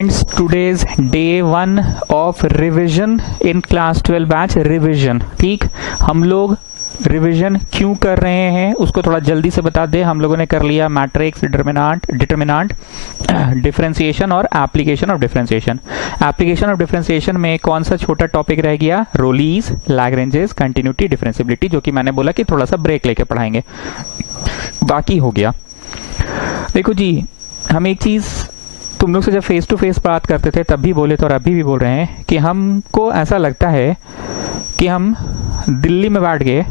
Today's day 1 of revision in class 12 batch revision. ठीक, हम लोग रिवीजन क्यों कर रहे हैं उसको थोड़ा जल्दी से बता दे। हम लोगों ने कर लिया मैट्रिक्स, डिटरमिनेंट, डिफरेंशिएशन और application of differentiation. Application of differentiation में कौन सा छोटा टॉपिक रह गया? रोलीज, लैग्रेंजेस, कंटिन्यूटी, डिफरेंशिएबिलिटी, जो कि मैंने बोला कि थोड़ा सा ब्रेक लेके पढ़ाएंगे, बाकी हो गया। देखो जी, हम एक चीज तुम लोग से जब फेस टू फेस बात करते थे तब भी बोले थे और अभी भी बोल रहे हैं कि हमको ऐसा लगता है कि हम दिल्ली में बैठ गए,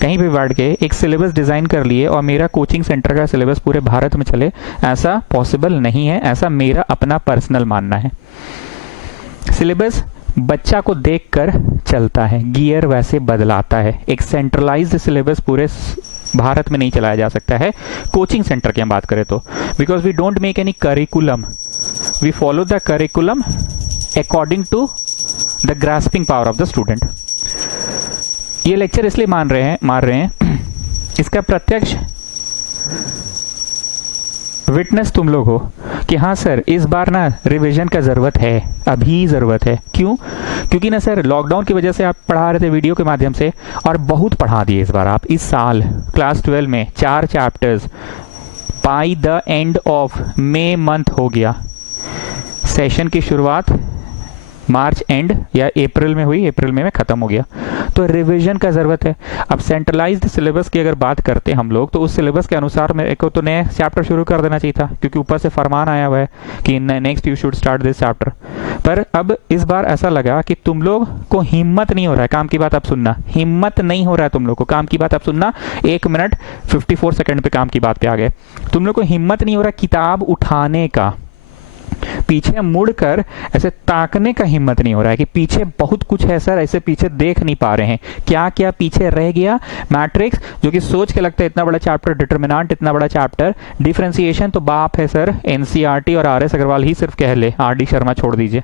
कहीं भी बैठ के एक सिलेबस डिजाइन कर लिए और मेरा कोचिंग सेंटर का सिलेबस पूरे भारत में चले। ऐसा पॉसिबल नहीं है, ऐसा मेरा अपना पर्सनल मानना है। सिलेबस बच्चा को देखकर चलता है, गियर वैसे बदलाता है। एक सेंट्रलाइज्ड सिलेबस पूरे भारत में नहीं चलाया जा सकता है। कोचिंग सेंटर की हम बात करें तो, because we don't make any curriculum, we follow the curriculum according to the grasping power of the student. ये लेक्चर इसलिए मार रहे हैं इसका प्रत्यक्ष विटनेस तुम लोग हो कि हाँ सर इस बार ना रिवीजन का जरूरत है, अभी जरूरत है। क्यों? क्योंकि ना सर लॉकडाउन की वजह से आप पढ़ा रहे थे वीडियो के माध्यम से और बहुत पढ़ा दिए इस बार आप। इस साल क्लास 12 में 4 chapters by the end of May month हो गया। सेशन की शुरुआत मार्च एंड या अप्रैल में हुई, अप्रैल में खत्म हो गया। तो रिवीजन का जरूरत है। अब सेंट्रलाइज्ड सिलेबस की अगर बात करते हम लोग तो उस सिलेबस के अनुसार मेरे को तो नया चैप्टर शुरू कर देना चाहिए था, क्योंकि ऊपर से फरमान आया हुआ है कि next you should start this chapter. पर अब इस बार ऐसा लगा कि तुम लोग को हिम्मत नहीं हो रहा है काम की बात आप सुनना, हिम्मत नहीं हो रहा है तुम लोग को काम की बात आप सुनना। 1 मिनट 54 सेकंड पे काम की बात पे आ गए। तुम लोग को हिम्मत नहीं हो रहा किताब उठाने का, पीछे मुड़कर ऐसे ताकने का हिम्मत नहीं हो रहा है कि पीछे बहुत कुछ है सर, ऐसे पीछे देख नहीं पा रहे हैं। क्या क्या पीछे रह गया? मैट्रिक्स, जो कि सोच के लगता है इतना बड़ा चैप्टर, डिटरमिनेंट इतना बड़ा चैप्टर, डिफरेंशिएशन तो बाप है सर, एनसीईआरटी और आरएस अग्रवाल ही सिर्फ कह ले, आरडी शर्मा छोड़ दीजिए।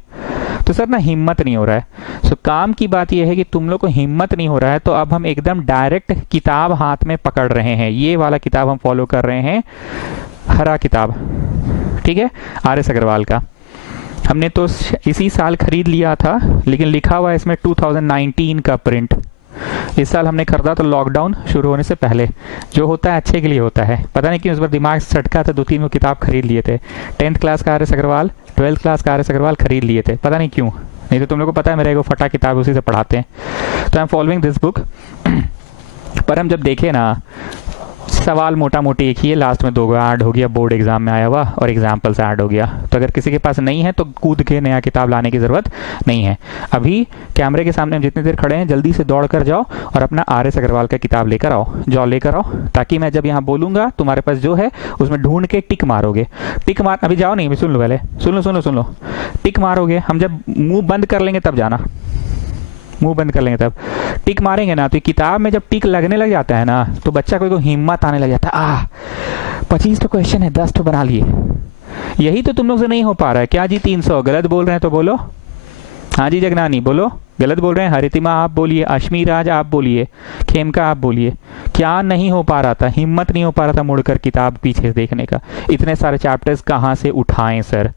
तो सर ना हिम्मत नहीं हो रहा है। सो काम की बात यह है कि तुम लोग को हिम्मत नहीं हो रहा है, तो अब हम एकदम डायरेक्ट किताब हाथ में पकड़ रहे हैं। ये वाला किताब हम फॉलो कर रहे हैं, हरा किताब, ठीक है, आरएस अग्रवाल का। हमने तो इसी साल खरीद लिया था, लेकिन लिखा हुआ है इसमें 2019 का प्रिंट। इस साल हमने खरीदा तो लॉकडाउन शुरू होने से पहले। जो होता है अच्छे के लिए होता है। पता नहीं क्यों इस बार दिमाग सटका था, 2-3 किताब खरीद लिए थे। 10th क्लास का आरएस अग्रवाल, 12th क्लास का आरएस अग्रवाल खरीद लिए थे, पता नहीं क्यों। नहीं तो तुम लोग को पता है मेरा एगो फटा किताब उसी से पढ़ाते हैं। तो I am following this book. पर हम जब देखे ना, सवाल मोटा मोटी एक ही है, लास्ट में 2 ऐड हो गया, बोर्ड एग्जाम में आया हुआ और एग्जाम्पल्स ऐड हो गया। तो अगर किसी के पास नहीं है तो कूद के नया किताब लाने की जरूरत नहीं है। अभी कैमरे के सामने हम जितनी देर खड़े हैं जल्दी से दौड़ कर जाओ और अपना आरएस अग्रवाल का किताब लेकर आओ, जाओ लेकर आओ, ताकि मैं जब यहाँ बोलूंगा तुम्हारे पास जो है उसमें ढूंढ के टिक मारोगे। टिक मार, अभी जाओ नहीं, अभी सुन लो, पहले सुन लो। टिक मारोगे, हम जब मुंह बंद कर लेंगे तब जाना, मुंह बंद कर लेंगे तब टिक मारेंगे ना। तो किताब में जब टिक लगने लग जाता है ना तो बच्चा को हिम्मत आने लग जाता है। 25 तो क्वेश्चन है, 10 तो बना लिए। यही तो तुम लोग से नहीं हो पा रहा है। क्या जी 300 गलत बोल रहे हैं तो बोलो। हाँ जी जगनानी बोलो, गलत बोल रहे हैं। हरितिमा आप बोलिए, अश्मी राज आप बोलिए, खेमका आप बोलिए। क्या नहीं हो पा रहा था? हिम्मत नहीं हो पा रहा था मुड़कर किताब पीछे से देखने का। इतने सारे चैप्टर्स कहाँ से उठाएं सर?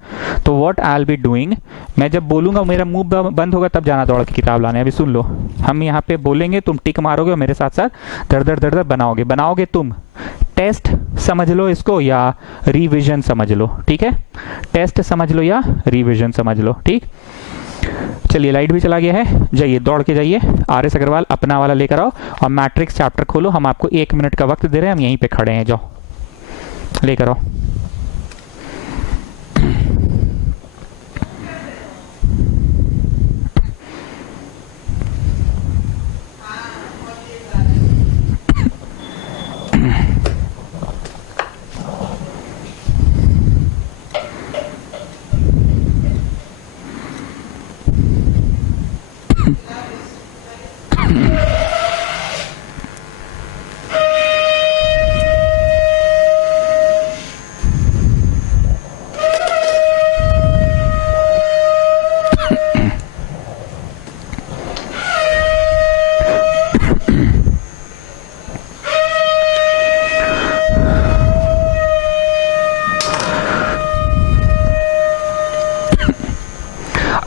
तो what I will be doing, मैं जब बोलूंगा मेरा मुंह बंद होगा तब जाना दौड़ के किताब लाने। अभी सुन लो, हम यहाँ पे बोलेंगे, तुम टिक मारोगे और मेरे साथ साथ दर दर बनाओगे तुम। टेस्ट समझ लो इसको या रिविजन समझ लो, ठीक है? टेस्ट समझ लो या रिविजन समझ लो, ठीक? चलिए लाइट भी चला गया है, जाइए दौड़ के जाइए, आरएस अग्रवाल अपना वाला लेकर आओ और मैट्रिक्स चैप्टर खोलो। हम आपको 1 मिनट का वक्त दे रहे हैं, हम यहीं पे खड़े हैं, जाओ लेकर आओ।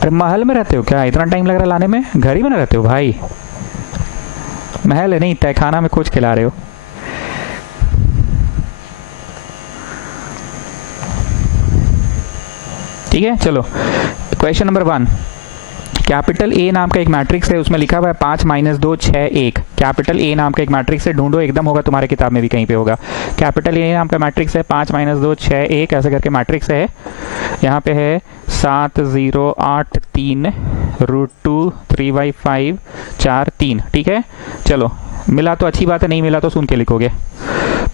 अरे महल में रहते हो क्या? इतना टाइम लग रहा है लाने में? घर ही में रहते हो भाई? महल है नहीं, तहखाना में खोज खिला रहे हो। ठीक है, चलो क्वेश्चन नंबर 1। कैपिटल ए नाम का एक मैट्रिक्स है, उसमें लिखा हुआ है 5 - 2 6 1। कैपिटल ए नाम का एक मैट्रिक्स है, ढूंढो, एकदम होगा तुम्हारे किताब में भी कहीं पे होगा। कैपिटल ए नाम का मैट्रिक्स है, 5 - 2 6 1 ऐसे करके मैट्रिक्स है। यहाँ पे है 7 0 8 3 √2 3/5 4 3। ठीक है, चलो मिला तो अच्छी बात है, नहीं मिला तो सुन के लिखोगे।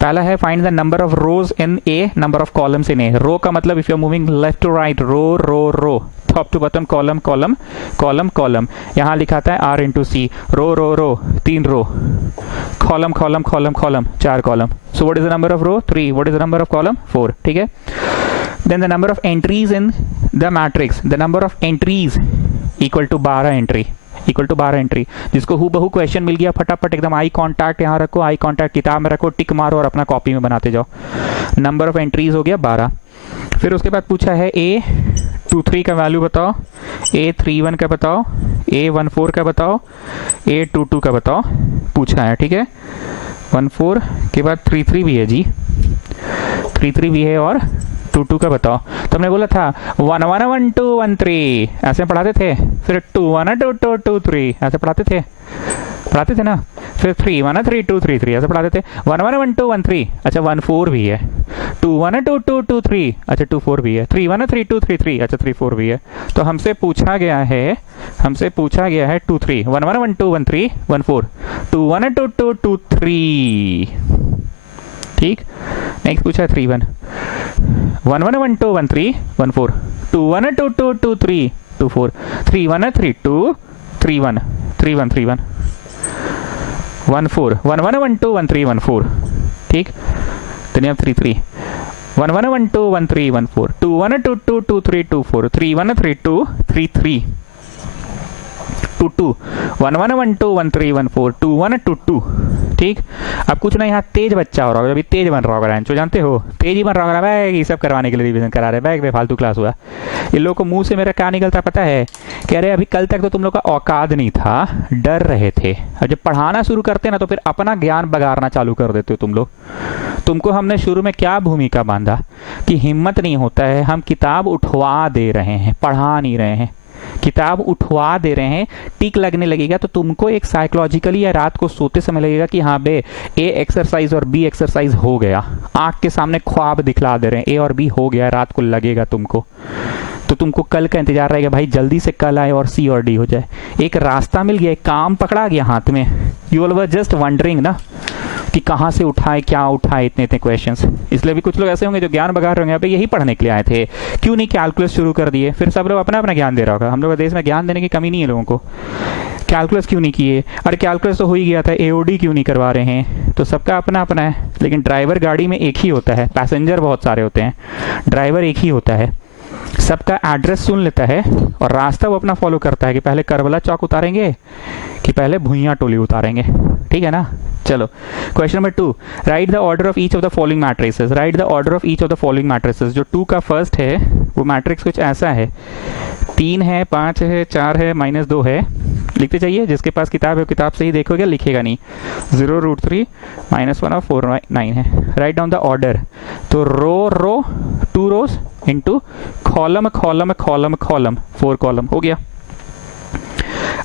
पहला है find the number of rows in A, number of columns in A. Row का मतलब if you are moving left to right, row row row, top to bottom, column column column column. यहाँ लिखाता है R into C, row row row 3 row, column column column column 4 column. So what is the number of row? 3। What is the number of column? 4। ठीक है, then the number of entries in the matrix, the number of entries equal to 12 entry, equal to 12 entry. जिसको हूबहू question मिल गया फटाफट एकदम eye contact यहाँ रखो, eye contact किताब में रखो, टिक मारो और अपना कॉपी में बनाते जाओ। नंबर ऑफ एंट्रीज हो गया 12। फिर उसके बाद पूछा है A23 का वैल्यू बताओ, A31 का बताओ, A14 का बताओ, A22 का बताओ, पूछा है। ठीक है, 14 के बाद 33 भी है जी, 33 भी है, और 22 का बताओ। तो हमने बोला था 1 1 1 2 1 3 ऐसे पढ़ाते थे, फिर 2 1 2 2 2 3 ऐसे पढ़ाते थे ना, फिर 3 1 3 2 3 3 ऐसे पढ़ाते थे। 1 1 1 2 1 3, अच्छा 1 4 भी है। 2 1 2 2 2 3, अच्छा 2 4 भी है। 3 1 3 2 3 3, अच्छा 3 4 भी है। तो हमसे पूछा गया है 2 3 1 1 1 2 1 3 1 4 2 1 2 2 2 3। ठीक, नेक्स्ट पूछा है 3 1 1 1 1 2 1 3 1 4 2 1 2 2 2 3 2 4 3 1 3 2 3 1 3 1 3 1 1 4 1 1 1 2 1 3 1 4। ठीक, then you have 3 3 1 1 1 2 1 3 1 4 2 1 2 2 2 3 2 4 3 1 3 2 3 3 2 2 1 1 1 2 1 3 1 4 2 1 2 2। ठीक, अब कुछ ना, यहाँ तेज बच्चा हो रहा होगा, अभी तेज बन रहा होगा रैंचो, जानते हो तेज ही बन रहा होगा बैग, ये सब करवाने के लिए रिवीजन करा रहे बैग, बेफालतू क्लास हुआ। इन लोगों को मुंह से मेरा क्या निकलता पता है? कह रहे अभी कल तक तो तुम लोग का औकात नहीं था, डर रहे थे, और जब पढ़ाना शुरू करते ना तो फिर अपना ज्ञान बगाड़ना चालू कर देते हो तुम लोग। तुमको हमने शुरू में क्या भूमिका बांधा कि हिम्मत नहीं होता है, हम किताब उठवा दे रहे हैं, पढ़ा नहीं रहे हैं, किताब उठवा दे रहे हैं। टिक लगने लगेगा तो तुमको एक साइकोलॉजिकली या रात को सोते समय लगेगा कि हाँ बे ए एक्सरसाइज और बी एक्सरसाइज हो गया, आंख के सामने ख्वाब दिखला दे रहे हैं, ए और बी हो गया, रात को लगेगा तुमको। तो तुमको कल का इंतजार रहेगा, भाई जल्दी से कल आए और सी और डी हो जाए। एक रास्ता मिल गया, एक काम पकड़ा गया हाथ में। You all were just wondering ना कि कहाँ से उठाए, क्या उठाए, इतने इतने क्वेश्चंस। इसलिए भी कुछ लोग ऐसे होंगे जो ज्ञान बगा रहे होंगे, यहाँ पे यही पढ़ने के लिए आए थे, क्यों नहीं कैलकुलस शुरू कर दिए। फिर सब लोग अपना अपना ज्ञान दे रहा होगा, हम लोग देश में ज्ञान देने की कमी नहीं है लोगों को। कैलकुलस क्यों नहीं किए? अरे कैलकुलस तो हो ही गया था, एओडी क्यों नहीं करवा रहे हैं? तो सबका अपना अपना है, लेकिन ड्राइवर गाड़ी में एक ही होता है, पैसेंजर बहुत सारे होते हैं, ड्राइवर एक ही होता है। सबका एड्रेस सुन लेता है और रास्ता वो अपना फॉलो करता है कि पहले करबला चौक उतारेंगे कि पहले भुइयां टोली उतारेंगे। ठीक है ना, चलो question number 2, right the order of each of the following matrices. Right the order of each of the following matrices. जो 2 का फर्स्ट है वो मैट्रिक्स कुछ ऐसा है, 3 है, 5 है, 4 है, -2 है। लिखते चाहिए, जिसके पास किताब है वो किताब से ही देखोगे, लिखेगा नहीं। 0 √3 -1 और 4 9 है। राइट डाउन द ऑर्डर, तो row 2 rows into column column column column 4 column हो गया।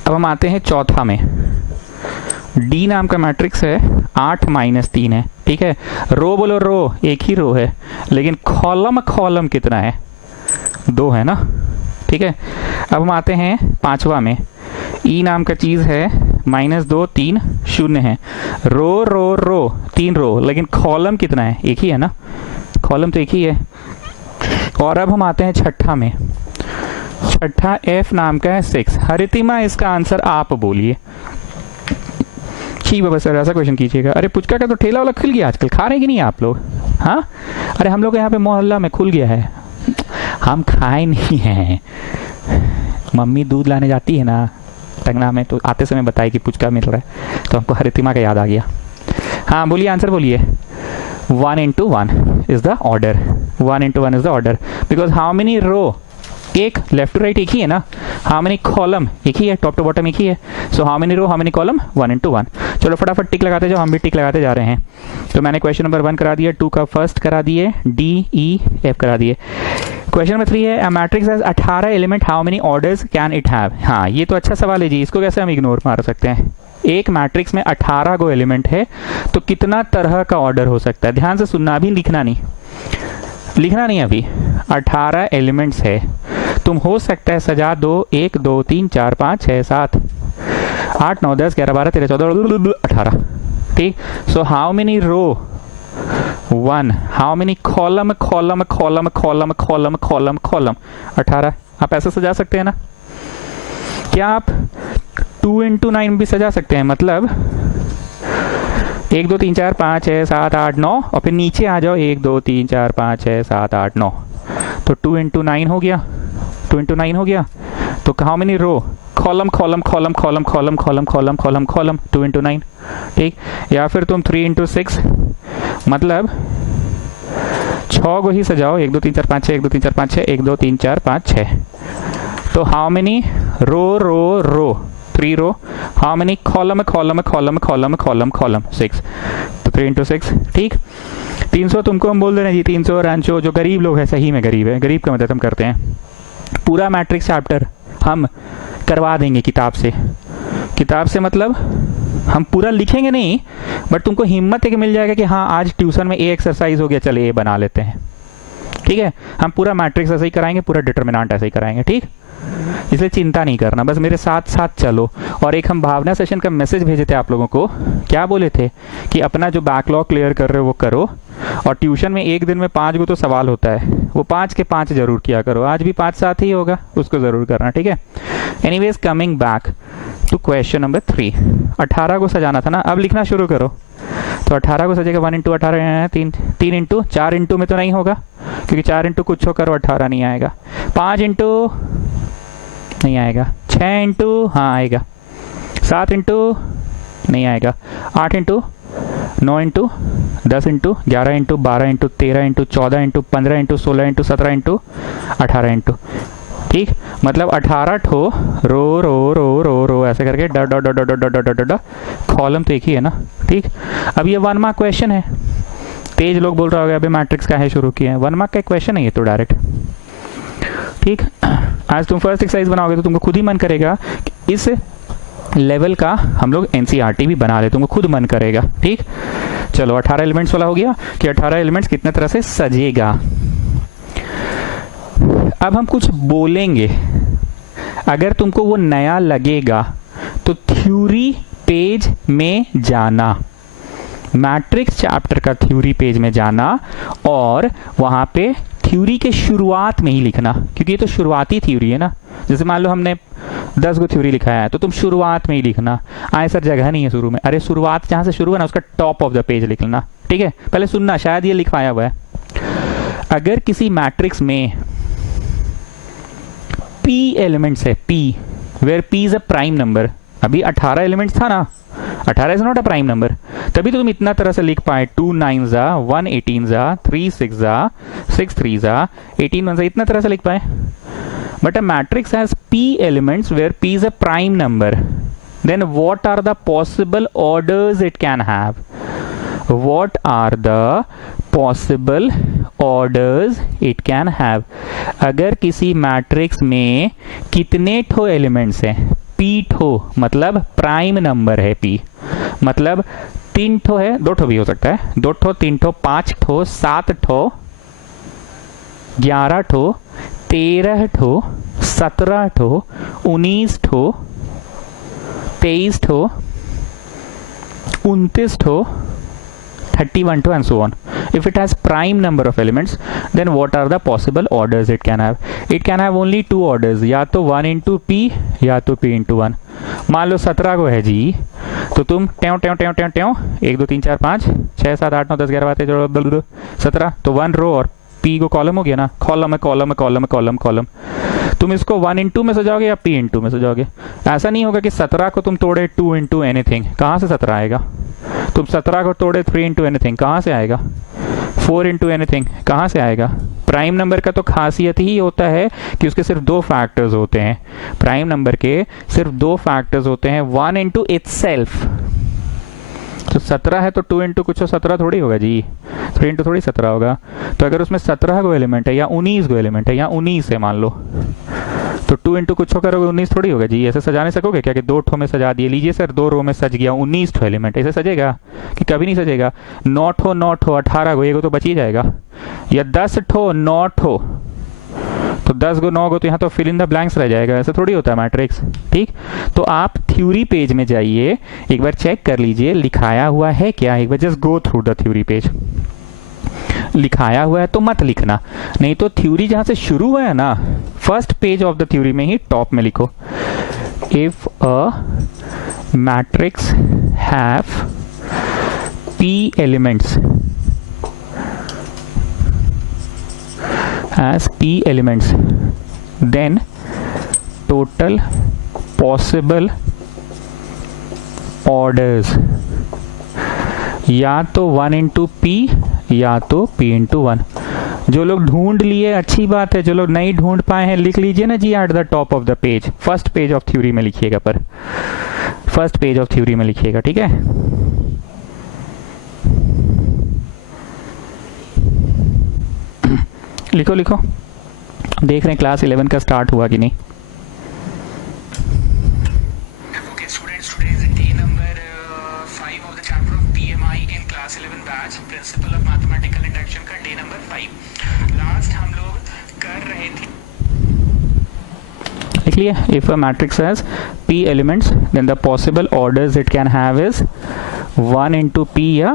अब हम आते हैं चौथा में, डी नाम का मैट्रिक्स है, 8 - 3 है। ठीक है, रो बोलो, रो एक ही रो है, लेकिन कॉलम कॉलम कितना है? 2 है ना। ठीक है, अब हम आते हैं पांचवा में, ई नाम का चीज है, -2 3 0 है। रो 3 रो, लेकिन कॉलम कितना है? एक ही है ना, कॉलम तो एक ही है। और अब हम आते हैं छठा में, छठा एफ नाम का है 6। हरितिमा इसका आंसर आप बोलिए। ठीक बाबा सर, ऐसा क्वेश्चन कीजिएगा। अरे पुचका का तो ठेला वाला खुल गया आजकल, खा रहे कि नहीं आप लोग? हाँ, अरे हम लोग यहाँ पे मोहल्ला में खुल गया है, हम खाए नहीं हैं। मम्मी दूध लाने जाती है ना टंगना में, तो आते समय बताई कि पुचका मिल रहा है, तो हमको हरितिमा का याद आ गया। हाँ बोलिए, आंसर बोलिए। 1 × 1 is the order. 1 × 1 is the order because how many row एक लेफ्ट टू राइट एक ही है ना, हाउ मेनी कॉलम एक ही है, टॉप टू बॉटम एक ही है, so how many row how many column 1 into 1। चलो फटाफट टिक लगाते जाओ, हम भी टिक लगाते जा रहे हैं। तो मैंने क्वेश्चन नंबर 1 करा दिया, 2 का फर्स्ट करा दिए, डी ई एफ करा दिए। क्वेश्चन नंबर 3 है, a matrix has 18 element, how many orders can it have. हाँ ये तो अच्छा सवाल है जी, इसको कैसे हम इग्नोर मार सकते हैं। एक मैट्रिक्स में 18 गो एलिमेंट है तो कितना तरह का ऑर्डर हो सकता है। ध्यान से सुनना, अभी लिखना नहीं अभी। 18 एलिमेंट्स है, तुम हो सकता है सजा दो 1 2 3 4 5 6 7 8 9 10 11 12 13 14 18। ठीक, so how many row 1, how many column 18। आप ऐसे सजा सकते हैं ना। क्या आप 2 into 9 भी सजा सकते हैं, मतलब 1 2 3 4 5 6 7 8 9 और फिर नीचे आ जाओ 1 2 3 4 5 6 7 8 9, तो 2 into 9 हो गया, 2 into 9 हो गया। तो how many row, column 2 into 9। ठीक, या फिर तुम 3 into 6, मतलब 6 को ही सजाओ, 1 2 3 4 5 6 1 2 3 4 5 6 1 2 3 4 5 6। तो how many row 3 row, how many column 6, तो 3 into 6। ठीक, 300 तुमको हम बोल दे रहे हैं जी, 300 रांचो, जो गरीब लोग हैं, सही में गरीब है, गरीब का मदद हम करते हैं। पूरा मैट्रिक्स चैप्टर हम करवा देंगे किताब से मतलब हम पूरा लिखेंगे नहीं, बट तुमको हिम्मत है कि मिल जाएगा कि हाँ आज ट्यूशन में ये एक्सरसाइज हो गया, चले ये बना लेते हैं। ठीक है, हम पूरा मैट्रिक्स ऐसे ही कराएंगे, पूरा डिटर्मिनेंट ऐसे ही कराएंगे। ठीक, इसलिए चिंता नहीं करना, बस मेरे साथ साथ चलो। और एक हम भावना सेशन का मैसेज भेजे थे आप लोगों को, क्या बोले थे कि अपना जो बैकलॉग क्लियर कर रहे हो वो करो, और ट्यूशन में एक दिन में 5 गो तो सवाल होता है, वो 5 के 5 जरूर किया करो। आज भी 5 साथ ही होगा, उसको जरूर करना। ठीक है, anyways coming back to question number 3, 18 को सजाना था ना, अब लिखना शुरू करो। तो 18 को सजेगा 1 into 18, 3 into 4 into में तो नहीं होगा, क्योंकि 4 into कुछ हो करो 18 नहीं आएगा, 5 into नहीं आएगा, 6 into हाँ आएगा, 7 into नहीं आएगा, 8 into 9 into 10 into 11 into 12 into 13 into 14 into 15 into 16 into 17 into 18 into। ठीक, मतलब 18 ठो रो ऐसे करके ड कॉलम तो एक ही है ना। ठीक, अब ये 1 मार्क क्वेश्चन है, तेज लोग बोल रहे होंगे अभी मैट्रिक्स का है शुरू किए हैं, 1 मार्क का क्वेश्चन है ये तो डायरेक्ट। ठीक, आज तुम फर्स्ट एक्सरसाइज बनाओगे तो तुमको खुद ही मन करेगा कि इस लेवल का हम लोग एनसीईआरटी भी बना ले, तुमको खुद मन करेगा। ठीक, चलो 18 एलिमेंट्स वाला हो गया कि 18 एलिमेंट्स कितने तरह से सजेगा। अब हम कुछ बोलेंगे, अगर तुमको वो नया लगेगा तो थ्योरी पेज में जाना, मैट्रिक्स चैप्टर का थ्योरी पेज में जाना, और वहां पे थ्योरी के शुरुआत में ही लिखना, क्योंकि ये तो शुरुआती थ्योरी है ना। जैसे मान लो हमने 10 गो थ्योरी लिखा है, तो तुम शुरुआत में ही लिखना। आए सर जगह नहीं है शुरू में, अरे शुरुआत जहां से शुरू है ना उसका टॉप ऑफ द पेज लिखना। ठीक है, पहले सुनना, शायद ये लिखवाया हुआ है। अगर किसी मैट्रिक्स में p एलिमेंट्स है, p where p is a prime number, अभी 18 एलिमेंट्स था ना, 18 is not a prime number, तभी तो तुम इतना तरह से लिख पाए 2 9 जा 1 18 जा 3 6 जा 6 3 जा 18 1 जा, इतना तरह से लिख पाए। But a matrix has p elements where p is a prime number, then what are the possible orders it can have? What are the possible orders it can have? अगर किसी मैट्रिक्स में कितने ठो एलिमेंट्स हैं, p ठो, मतलब prime number है p, मतलब 3 ठो है, 2 ठो भी हो सकता है, 2 ठो 3 ठो 5 ठो 7 ठो 11 ठो 13 ठो 17 ठो 19 ठो 23 ठो 29 ठो 31 ठो and so on. If it has prime number of elements, then what are the possible orders it can have? It can have only 2 orders, या तो 1 into p या तो p into 1। मान लो 17 को है जी, तो तुम ट्यों ट्यों ट्यों ट्यों ट्यों 1 2 3 4 5 6 7 8 9 10 11 12 17, तो 1 रो और p को कॉलम हो गया ना, कॉलम है कॉलम है कॉलम है कॉलम कॉलम। तुम इसको 1 into में सजाओगे या p into में सजाओगे। ऐसा नहीं होगा कि 17 को तुम तोड़े 2 into anything, कहाँ से 17 आएगा। तुम 17 को तोड़े 3 into anything, कहाँ से आएगा। 4 इंटू एनीथिंग कहाँ से आएगा? प्राइम नंबर का तो खासियत ही होता है कि उसके सिर्फ 2 फैक्टर्स होते हैं। प्राइम नंबर के सिर्फ 2 फैक्टर्स होते हैं, 1 इंटू इटसेल्फ। तो 17 है तो 2 इंटू कुछ 17 थोड़ी होगा जी, 3 इंटू थोड़ी 17 होगा। तो अगर उसमें 17 को एलिमेंट है या 19 को एलिमेंट है या 19 है मान लो, तो 2 इंटू कुछ करोगे 19 थोड़ी होगा जी। ऐसे सजा नहीं सकोगे क्या कि 2 ठो में सजा दिए? लीजिए सर 2 रो में सज गया 19 ठो एलिमेंट, ऐसे सजेगा कि कभी नहीं सजेगा। 9 ठो 18 को, एक तो बच ही जाएगा। या 10 ठो 9 ठो, तो 10 गो 9 गो, तो यहाँ तो फिल इन द ब्लैंक्स रह जाएगा। ऐसा थोड़ी होता है मैट्रिक्स, ठीक। तो आप थ्योरी पेज में जाइए, एक बार चेक कर लीजिए लिखाया हुआ है क्या। एक बार just go through the theory page. लिखाया हुआ है तो मत लिखना, नहीं तो थ्योरी जहां से शुरू हुआ है ना, first page of the theory में ही टॉप में लिखो, if a matrix have p elements, has p elements, then total possible orders या तो 1 इंटू पी या तो p इंटू 1। जो लोग ढूंढ लिए अच्छी बात है, जो लोग नहीं ढूंढ पाए हैं लिख लीजिए ना जी at the top of the page. First page of theory में लिखिएगा, पर फर्स्ट पेज ऑफ थ्योरी में लिखिएगा, ठीक है। लिखो लिखो, देख रहे हैं क्लास 11 का स्टार्ट हुआ कि नहीं। Okay, students, today is day number 5 of the chapter of PMI in class 11 batch, principle of mathematical induction का day number 5। लास्ट हम लोग कर रहे थे, लिख लिए, if a matrix has p elements then the possible orders it can have is 1 into p या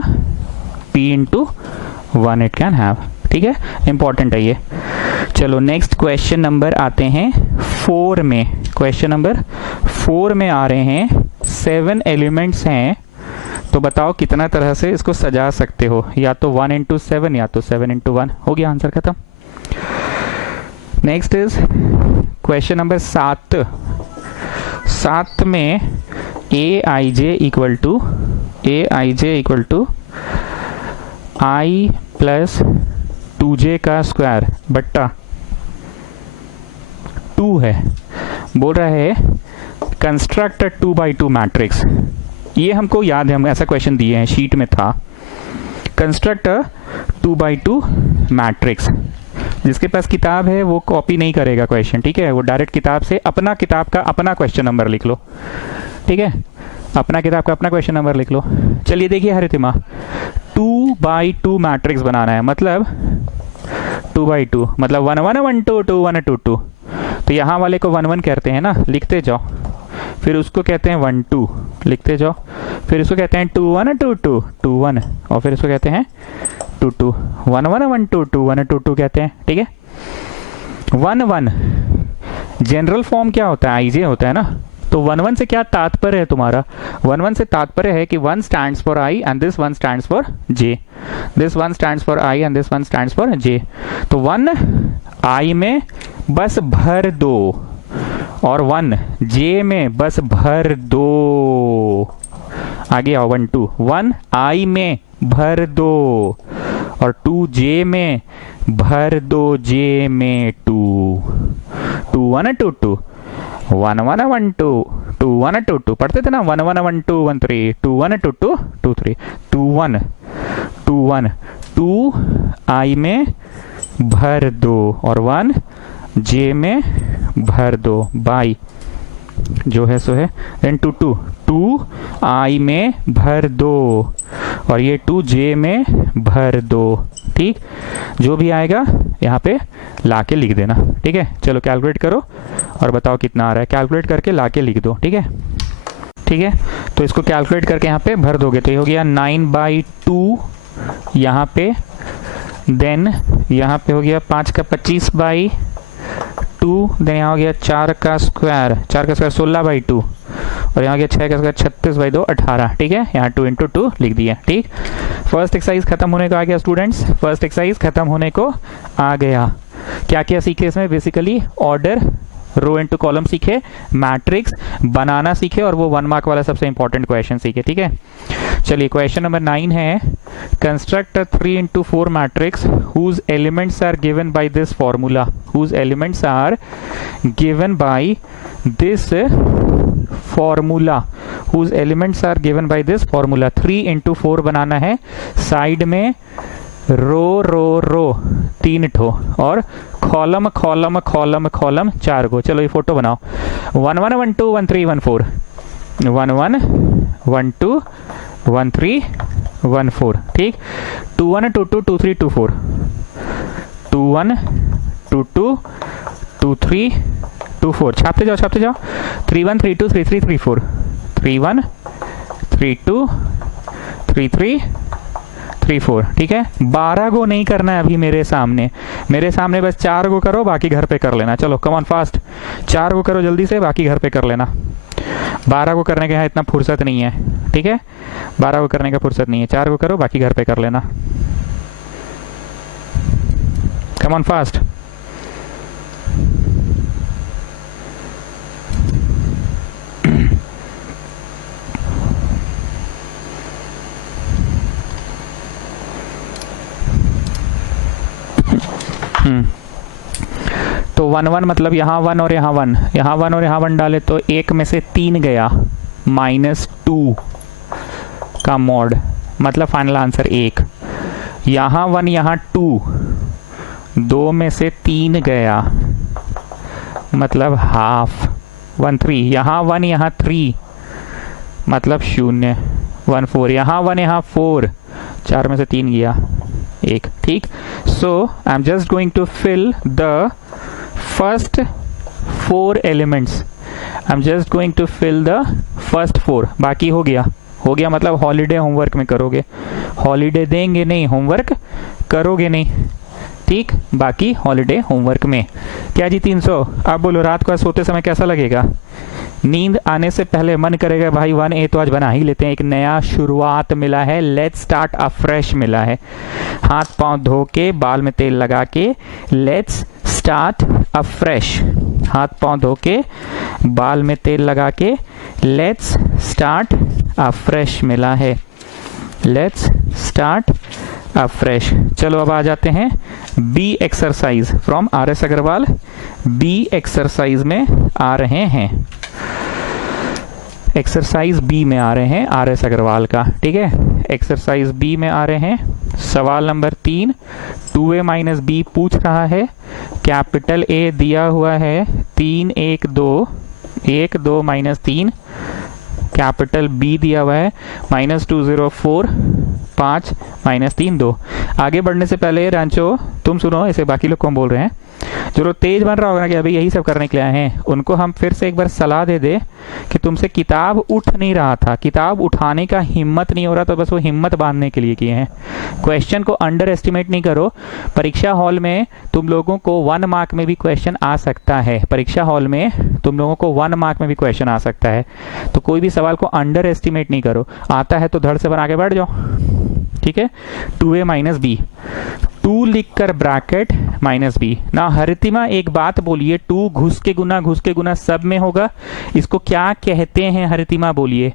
p into 1 it can have, ठीक है। इंपॉर्टेंट है ये। चलो नेक्स्ट क्वेश्चन नंबर आते हैं 4 में। क्वेश्चन नंबर 4 में आ रहे हैं, 7 एलिमेंट्स हैं, तो बताओ कितना तरह से इसको सजा सकते हो। या तो 1 इंटू 7 या तो 7 इंटू 1। हो गया आंसर खत्म। Next is question number 7। 7 में A I J equal to I plus 2j का स्क्वायर बट्टा 2 है। बोल रहा है कंस्ट्रक्ट 2x2 मैट्रिक्स। ये हमको याद है, हम ऐसा क्वेश्चन दिए हैं, शीट में था। Construct 2x2 matrix. जिसके पास किताब है वो कॉपी नहीं करेगा क्वेश्चन, ठीक है। वो डायरेक्ट किताब से अपना किताब का अपना क्वेश्चन नंबर लिख लो, ठीक है। अपना किताब का अपना क्वेश्चन नंबर लिख लो। चलिए देखिए हरितिमा, 2x2 मैट्रिक्स बनाना है, मतलब 2x2 मतलब 1 1 1 2 2 1 2 2। तो यहाँ वाले को 1 1 कहते हैं ना, लिखते जाओ। फिर उसको कहते हैं 1 2, लिखते जाओ। फिर उसको कहते हैं 2 1 2 2 2 1, और फिर उसको कहते हैं 2 2 1 1 1 2 2 1 2 2 कहते हैं, ठीक है। 1 1 जनरल फॉर्म क्या होता है? आईजे होता है ना। तो 1 1 से क्या तात्पर्य है तुम्हारा? 1 1 से तात्पर्य है कि 1 stands for I and this 1 stands for J, this 1 stands for I and this 1 stands for J. तो 1 आई में बस भर दो और 1 जे में बस भर दो। आगे आओ, 1 2 1 आई में भर दो और 2 जे में भर दो, जे में 2 2 1 2 2 1 1 1 2 2 1 2 2 पढ़ते थे ना, 1 1 1 2 1 3 2 1 2 2 2 3 2 1 2 1 2 आई में भर दो और 1 जे में भर दो, बाई जो है सो है। देन 2 2 2 आई में भर दो और ये 2 जे में भर दो, ठीक। जो भी आएगा यहाँ पे लाके लिख देना, ठीक है। चलो कैलकुलेट करो और बताओ कितना आ रहा है। कैलकुलेट करके लाके लिख दो, ठीक है, ठीक है। तो इसको कैलकुलेट करके यहाँ पे भर दोगे तो ये हो गया 9/2 यहाँ पे। देन यहाँ पे हो गया 5 का 25/2। देन यहाँ हो गया 4 का स्क्वायर 16/2 और यहाँ हो गया 6 का स्क्वायर 36/2 18, ठीक है। यहाँ 2 इंटू 2 लिख दिया, ठीक। फर्स्ट एक्सरसाइज खत्म होने को आ गया स्टूडेंट्स, फर्स्ट एक्सरसाइज खत्म होने को आ गया। क्या क्या सीखे इसमें? बेसिकली ऑर्डर, रो इनटू कॉलम सीखे, मैट्रिक्स बनाना सीखे और वो 1 मार्क वाला सबसे इंपॉर्टेंट क्वेश्चन सीखे, ठीक है। चलिए क्वेश्चन नंबर 9 है, construct a 3 into 4 matrix whose elements are given by this formula, whose elements are given by this formula, whose elements are given by this formula. 3 into 4 बनाना है, side में रो row row 3 ठो और column column column column 4 को। चलो ये photo बनाओ, 1 1 1 2 1 3 1 4, 1 1 1 2 1 3 1 4, ठीक। 2 1 2 2 2 3 2 4, 2 1 2 2 2 3 2 4, छापते जाओ 3 1 3 2 3 3 3 4, 3 1 3 2 3 3 3 4, ठीक है। 12 को नहीं करना है अभी मेरे सामने बस 4 को करो, बाकी घर पे कर लेना। चलो कम ऑन फास्ट, 4 को करो जल्दी से, बाकी घर पे कर लेना। 12 को करने के यहाँ इतना फुर्सत नहीं है, ठीक है, 12 को करने का फुर्सत नहीं है। 4 को करो, बाकी घर पे कर लेना। Come on fast. तो 1 1 मतलब यहाँ 1 और यहाँ 1, यहाँ 1 और यहाँ 1 डाले तो 1 में से 3 गया, -2 का मॉड, मतलब फाइनल आंसर 1। यहाँ 1 यहाँ 2, 2 में से 3 गया, मतलब हाफ, 1 3। यहाँ 1 यहाँ 3, मतलब 0, 1 4। यहाँ 1 यहाँ 4, 4 में से 3 गया, 1, ठीक। So I am just going to fill the first 4 elements, I am just going to fill the first 4। बाकी हो गया मतलब हॉलीडे होमवर्क में करोगे, हॉलीडे देंगे नहीं, होमवर्क करोगे नहीं, ठीक। बाकी हॉलीडे होमवर्क में। क्या जी 300। अब बोलो रात को सोते समय कैसा लगेगा? नींद आने से पहले मन करेगा भाई 1A तो आज बना ही लेते हैं, एक नया शुरुआत मिला है, लेट्स स्टार्ट अफ्रेश मिला है। हाथ पांव धो के, बाल में तेल लगा के, लेट्स स्टार्ट अफ्रेश। हाथ पांव धो के, बाल में तेल लगा के, लेट्स स्टार्ट अफ्रेश मिला है, लेट्स स्टार्ट अफ्रेश। चलो अब आ जाते हैं B exercise from RS Agarwal. B exercise में आ रहे हैं, एक्सरसाइज बी में आ रहे हैं RS अग्रवाल का, ठीक है। एक्सरसाइज बी में आ रहे हैं, सवाल नंबर 3, 2A माइनस बी पूछ रहा है। कैपिटल A दिया हुआ है 3 1 2, 1 2 माइनस 3। कैपिटल B दिया हुआ है -2 0 4 5 -3 2। आगे बढ़ने से पहले रांचो तुम सुनो, ऐसे बाकी लोग कौन बोल रहे हैं, जो लोग तेज बन रहा होगा ना कि अभी यही सब करने के लिए आए हैं, उनको हम फिर से एक बार सलाह दे दे कि तुमसे किताब उठ नहीं रहा था, किताब उठाने का हिम्मत नहीं हो रहा, तो बस वो हिम्मत बांधने के लिए किए हैं। क्वेश्चन को अंडर एस्टिमेट नहीं करो। परीक्षा हॉल में तुम लोगों को 1 मार्क में भी क्वेश्चन आ सकता है, परीक्षा हॉल में तुम लोगों को 1 मार्क में भी क्वेश्चन आ सकता है, तो कोई भी सवाल को अंडर एस्टिमेट नहीं करो। आता है तो धड़ से आगे बढ़ जाओ, ठीक है। 2A माइनस बी, 2 लिखकर ब्रैकेट -b ना। हरितिमा एक बात बोलिए, 2 घुस के गुना सब में होगा, इसको क्या कहते हैं हरितिमा बोलिए?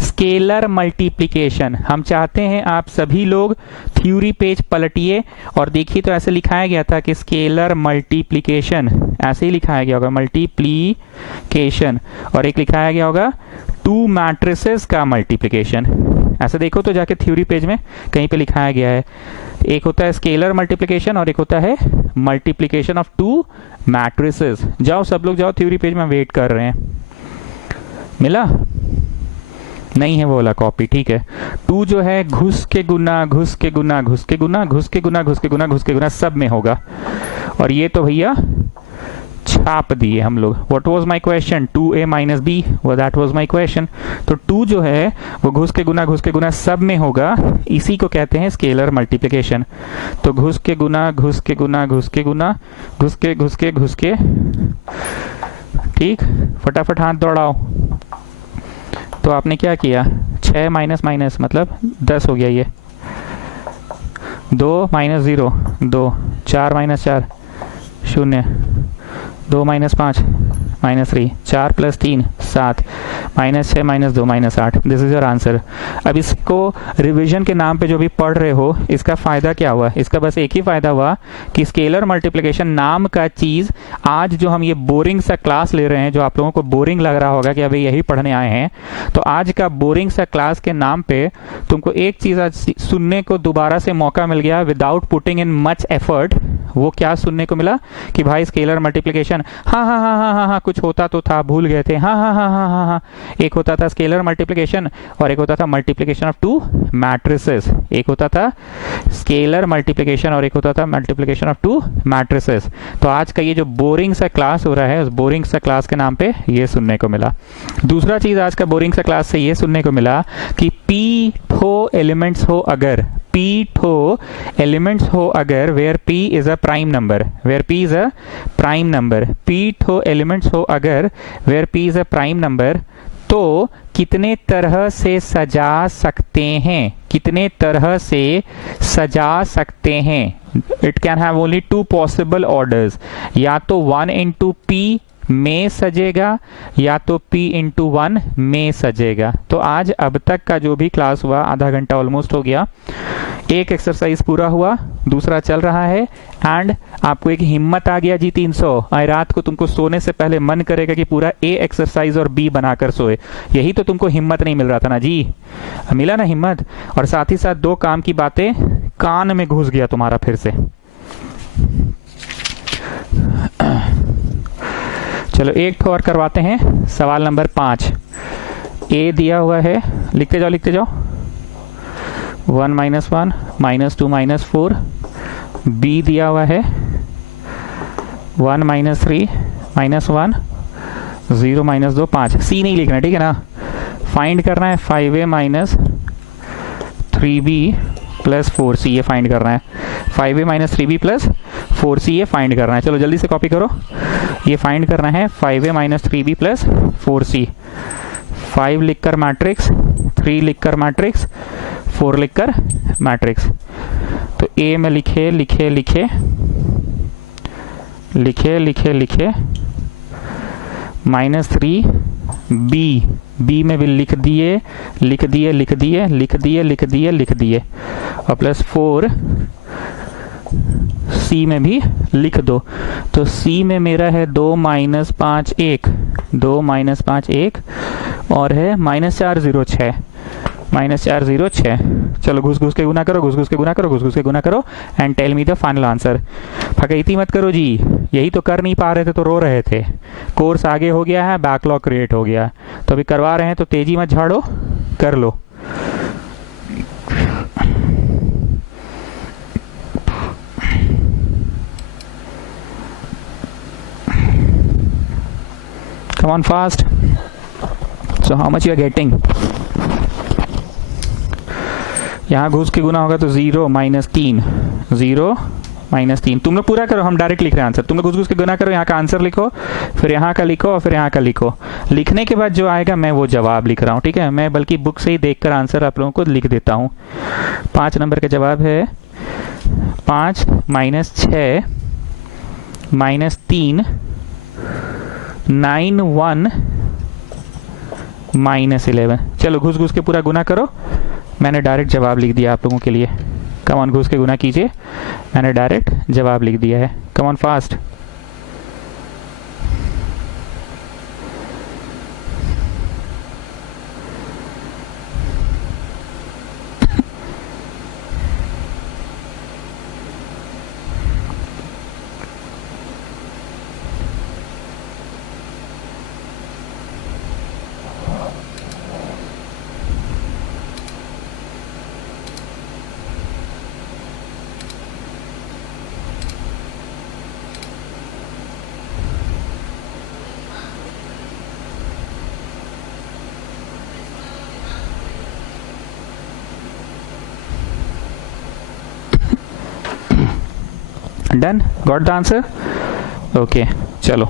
Scalar multiplication. हम चाहते हैं आप सभी लोग थ्योरी पेज पलटिए और देखिए, तो ऐसे लिखाया गया था कि स्केलर मल्टीप्लिकेशन, ऐसे ही लिखाया गया होगा मल्टीप्लिकेशन, और एक लिखाया गया होगा 2 मैट्रिसेस का मल्टीप्लिकेशन। ऐसे देखो तो जाके थ्योरी पेज में कहीं पे लिखाया गया है, एक होता है स्केलर मल्टीप्लिकेशन और एक होता है मल्टीप्लिकेशन ऑफ 2 मैट्रिसेस। जाओ सब लोग जाओ थ्योरी पेज में, वेट कर रहे हैं। मिला? नहीं है वो वाला कॉपी, ठीक है। 2 जो है घुस के गुना सब में होगा, और ये तो भैया छाप दिए हम लोग। What was my question? 2A minus B, वो दैट वाज माय क्वेश्चन। तो 2 जो है वो घुस के गुना सब में होगा, इसी को कहते हैं स्केलर मल्टीप्लिकेशन। तो घुस के ठीक, फटाफट हाथ दौड़ाओ। तो आपने क्या किया, 6 माइनस मतलब 10 हो गया ये, 2 minus 0 2, 4 minus 4 0, 2 minus 5 -3, 4 + 3 7, -6 -2 -8, this is your answer. अब इसको रिवीजन के नाम पे जो भी पढ़ रहे हो, इसका फ़ायदा क्या हुआ? इसका बस एक ही फ़ायदा हुआ कि स्केलर मल्टीप्लिकेशन नाम का चीज़, आज जो हम ये बोरिंग सा क्लास ले रहे हैं, जो आप लोगों को बोरिंग लग रहा होगा कि अभी यही पढ़ने आए हैं, तो आज का बोरिंग सा क्लास के नाम पे तुमको एक चीज़ आज सुनने को दोबारा से मौका मिल गया without putting in much effort. वो क्या सुनने को मिला कि भाई स्केलर मल्टीप्लिकेशन, हाँ हाँ हाँ हाँ हाँ हाँ कुछ होता तो था, भूल गए थे, हाँ हाँ हाँ हाँ हाँ हाँ, एक होता था स्केलर मल्टीप्लिकेशन और एक होता था मल्टीप्लिकेशन ऑफ टू मैट्रिसेस। एक होता था स्केलर मल्टीप्लिकेशन और एक होता था मल्टीप्लिकेशन ऑफ टू मैट्रिसेस। तो आज का ये जो बोरिंग सा क्लास हो रहा है, उस बोरिंग सा क्लास के नाम पे ये सुनने को मिला। दूसरा चीज आज का बोरिंग सा क्लास से ये सुनने को मिला कि पी ठो एलिमेंट्स हो अगर, P ठो एलिमेंट्स हो अगर, where P is a prime number, where P is a prime number, P ठो एलिमेंट्स हो अगर where P is a prime number, तो कितने तरह से सजा सकते हैं? कितने तरह से सजा सकते हैं? It can have only 2 possible orders, या तो 1 × P में सजेगा या तो P × 1 में सजेगा। तो आज अब तक का जो भी क्लास हुआ, आधा घंटा ऑलमोस्ट हो गया, एक एक्सरसाइज पूरा हुआ, दूसरा चल रहा है, एंड आपको एक हिम्मत आ गया जी 300। रात को तुमको सोने से पहले मन करेगा कि पूरा A एक्सरसाइज और B बनाकर सोए। यही तो तुमको हिम्मत नहीं मिल रहा था ना जी, मिला ना हिम्मत। और साथ ही साथ 2 काम की बातें कान में घुस गया तुम्हारा फिर से। चलो एक ठो और करवाते हैं। सवाल नंबर 5, A दिया हुआ है, लिखते जाओ लिखते जाओ। 1 - 1 -2 -4, B दिया हुआ है 1 - 3 -1 0 -2 5। C नहीं लिखना, ठीक है ना। फाइंड करना है 5A - 3B + 4C, ये फाइंड करना है। 5A - 3B + 4C ये फाइंड करना है। चलो जल्दी से कॉपी करो। ये फाइंड करना है 5A - 3B + 4C। 5 लिखकर मैट्रिक्स, 3 लिखकर मैट्रिक्स, 4 लिखकर मैट्रिक्स। तो A में लिखे लिखे लिखे लिखे लिखे लिखे -3B, B में भी लिख दिए लिख दिए लिख दिए लिख दिए लिख दिए लिख दिए, और +4 C में भी लिख दो। तो C में मेरा है 2 - 5 1, 2 - 5 1, और है -406 -406। चलो घुस घुस के गुना करो, घुस घुस के गुना करो, घुस घुस के गुना करो, and tell me the final answer. फकैती मत करो जी, यही तो कर नहीं पा रहे थे तो रो रहे थे। कोर्स आगे हो गया है, बैकलॉग क्रिएट हो गया, तो अभी करवा रहे हैं तो तेजी मत झाड़ो, कर लो। Come on fast. So how much you are getting? यहाँ घुस के गुना होगा तो 0 - 3, 0 - 3। तुम लोग पूरा करो, हम डायरेक्ट लिख रहे हैं आंसर। तुम लोग घुस घुस के गुना करो, यहाँ का आंसर लिखो, फिर यहाँ का लिखो, और फिर यहाँ का लिखो। लिखने के बाद जो आएगा मैं वो जवाब लिख रहा हूँ, ठीक है। मैं बल्कि बुक से ही देखकर आंसर आप लोगों को लिख देता हूँ। 5 नंबर का जवाब है 5 - 6 - 3 9 1 -11। चलो घुस घुस के पूरा गुना करो, मैंने डायरेक्ट जवाब लिख दिया आप लोगों के लिए। कम ऑन घुस के गुना कीजिए, मैंने डायरेक्ट जवाब लिख दिया है। Come on fast. Done, got the answer. Okay चलो,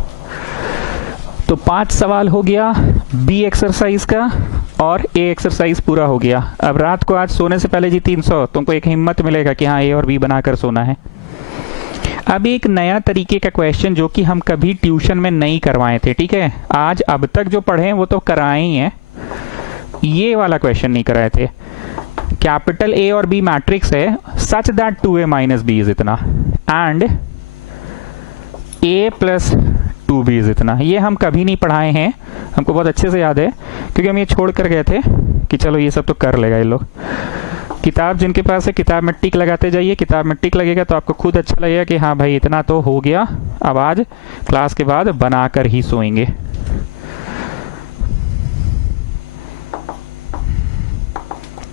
तो 5 सवाल हो गया बी एक्सरसाइज का, और ए एक्सरसाइज पूरा हो गया। अब रात को आज सोने से पहले जी 300, तुमको एक हिम्मत मिलेगा कि हाँ ए और बी बनाकर सोना है। अब एक नया तरीके का क्वेश्चन जो कि हम कभी ट्यूशन में नहीं करवाए थे, ठीक है। आज अब तक जो पढ़े हैं वो तो कराए ही हैं, ये वाला क्वेश्चन नहीं कराए थे। कैपिटल ए और बी मैट्रिक्स है such that 2a minus B is इतना and a plus 2b is इतना। ये हम कभी नहीं पढ़ाए हैं, हमको बहुत अच्छे से याद है क्योंकि हम ये छोड़ कर गए थे कि चलो ये सब तो कर लेगा ये लोग। किताब जिनके पास है किताब में टिक लगाते जाइए, किताब में टिक लगेगा तो आपको खुद अच्छा लगेगा कि हाँ भाई इतना तो हो गया, अब आज क्लास के बाद बनाकर ही सोएंगे।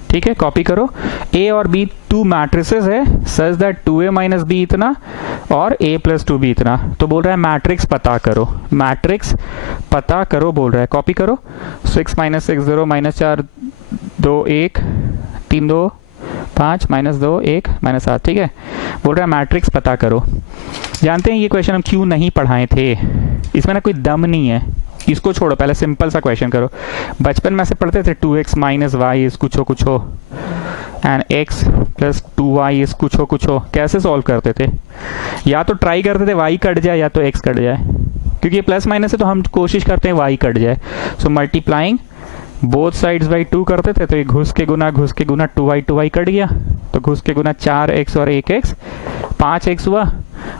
ठीक है, कॉपी करो। ए और बी टू मैट्रिसेस है such that 2a minus B इतना और a प्लस 2b इतना। तो बोल रहा है मैट्रिक्स पता करो, मैट्रिक्स पता करो बोल रहा है, कॉपी करो। 6 माइनस 6 0 माइनस 4 2 1 3 2 5 माइनस 2 1 माइनस 7। ठीक है, बोल रहा है मैट्रिक्स पता करो। जानते हैं ये क्वेश्चन हम क्यों नहीं पढ़ाए थे, इसमें ना कोई दम नहीं है, इसको छोड़ो, पहले सिंपल सा क्वेश्चन करो। बचपन में से पढ़ते थे 2x माइनस वाई इज कुछ हो and x plus 2y is कुछ हो। कैसे सॉल्व करते थे? या तो ट्राई करते थे y कट जाए या तो x कट जाए, क्योंकि ये प्लस माइनस है तो हम कोशिश करते हैं y कट जाए। सो मल्टीप्लाइंग बोथ साइड्स बाई 2 करते थे, तो ये घुस के गुना 2y कट गया, तो घुस के गुना 4x और 1x 5x हुआ,